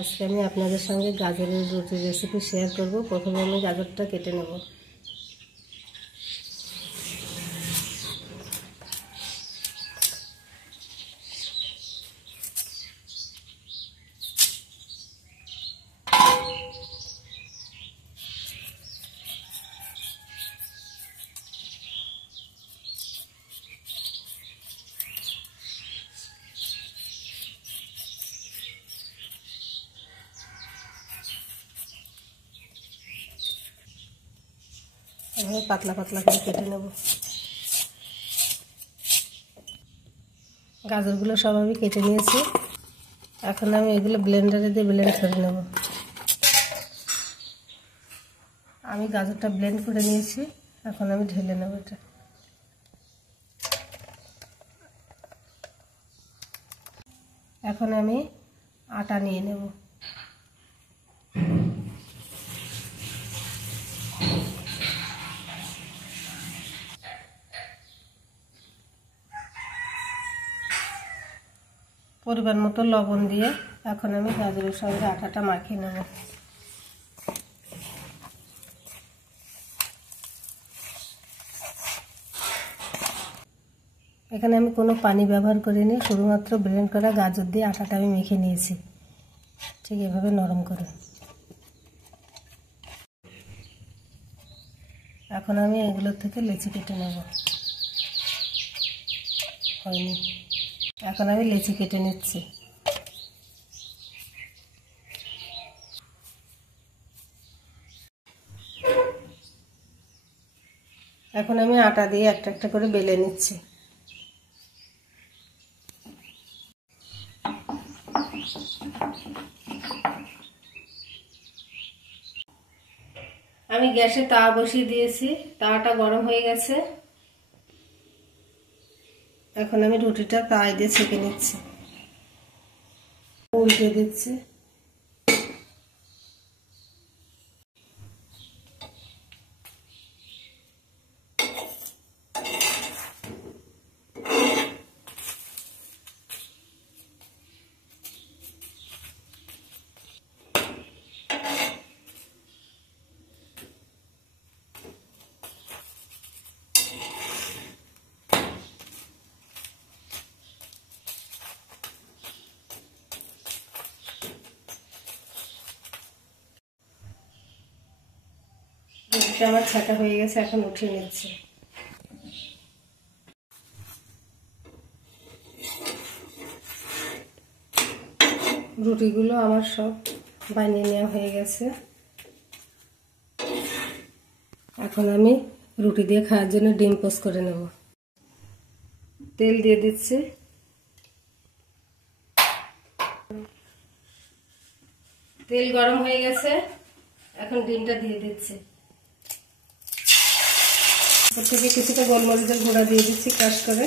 আজকে আমি আপনাদের সঙ্গে গাজরের রুটির রেসিপি শেয়ার করব। প্রথমে আমি গাজরটা কেটে নেব। এভাবে পাতলা পাতলা করে কেটে নেব। গাজরগুলো সব আমি কেটে নিয়েছি। এখন আমি এগুলো ব্লেন্ডারে দিয়ে ব্লেন্ড করে নেব। আমি গাজরটা ব্লেন্ড করে নিয়েছি, এখন আমি ঢেলে নেব এটা। এখন আমি আটা নিয়ে নেব। পরিমাণ মতো লবণ দিয়ে এখন আমি গাজরের সঙ্গে আটাটা মাখিয়ে নেব। এখানে আমি কোনো পানি ব্যবহার করিনি, শুধুমাত্র ব্লেন্ড করা গাজর দিয়ে আটাটা আমি মেখে নিয়েছি, ঠিক এভাবে নরম করে। এখন আমি এগুলোর থেকে লেচি কেটে নেব। হয়নি, এখন আমি লেচি কেটে নিচ্ছি। এখন আমি আটা দিয়ে একটা একটা করে বেলে নিচ্ছি। আমি গ্যাসে তাওয়া বসিয়ে দিয়েছি, তাওয়াটা গরম হয়ে গেছে। এখন আমি রুটিটা তাওয়ায় দিয়ে ছেঁকে নিচ্ছি, উল্টে দিচ্ছি। রুটিটা আমার ছাঁকা হয়ে গেছে, এখন উঠিয়ে নিচ্ছি। রুটিগুলো আমার সব বানিয়ে নেওয়া হয়ে গেছে। এখন আমি রুটি দিয়ে খাওয়ার জন্য ডিম পোস্ট করে নেব। তেল দিয়ে দিচ্ছি। তেল গরম হয়ে গেছে, এখন ডিমটা দিয়ে দিচ্ছি। উপর থেকে কিছুটা গোলমরিচের গুঁড়া দিয়ে দিচ্ছি ক্রাশ করে।